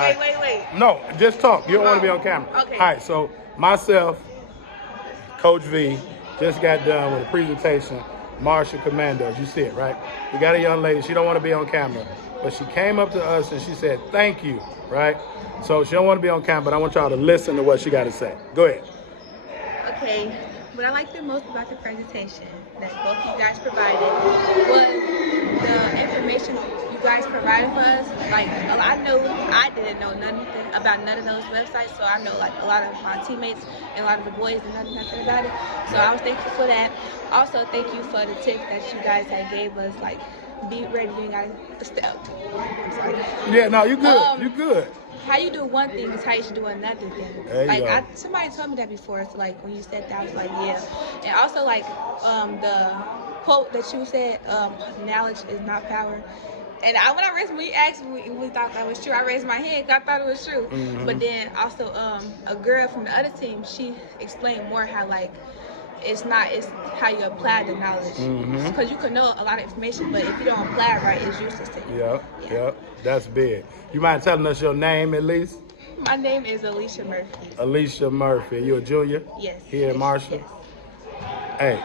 Wait. No, just talk. You don't want to be on camera. Okay. All right, so myself, Coach V, just got done with a presentation. Marsha Commandos, you see it, right? We got a young lady, she don't want to be on camera, but she came up to us and she said, thank you, right? So she don't want to be on camera, but I want y'all to listen to what she got to say. Go ahead. Okay, what I liked the most about the presentation that both of you guys provided was the information you guys provided for us. Like, I know I didn't know nothing about none of those websites, so I know like a lot of my teammates and a lot of the boys didn't know nothing about it. So I was thankful for that. Also, thank you for the tip that you guys had gave us, like, be ready, you ain't gotta step. I'm sorry. Yeah, no, you good. You good. How you do one thing is how you should do another thing. There you like go. Somebody told me that before. So like when you said that, I was like, yeah. And also like the quote that you said, knowledge is not power. And when you asked me, we thought that was true. I raised my hand 'cause I thought it was true. Mm-hmm. But then also a girl from the other team, she explained more how like it's how you apply the knowledge. Because you could know a lot of information, but if you don't apply it right, it's useless to you. Yep. That's big. You mind telling us your name at least? My name is Alicia Murphy. Alicia Murphy. You a junior? Yes. Here at Marshall? Yes. Hey,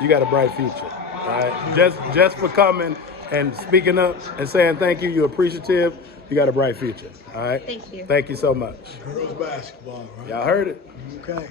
you got a bright future. All right. Just for coming and speaking up and saying thank you, you're appreciative. You got a bright future. All right. Thank you. Thank you so much. Girls basketball, right? Y'all heard it. Okay.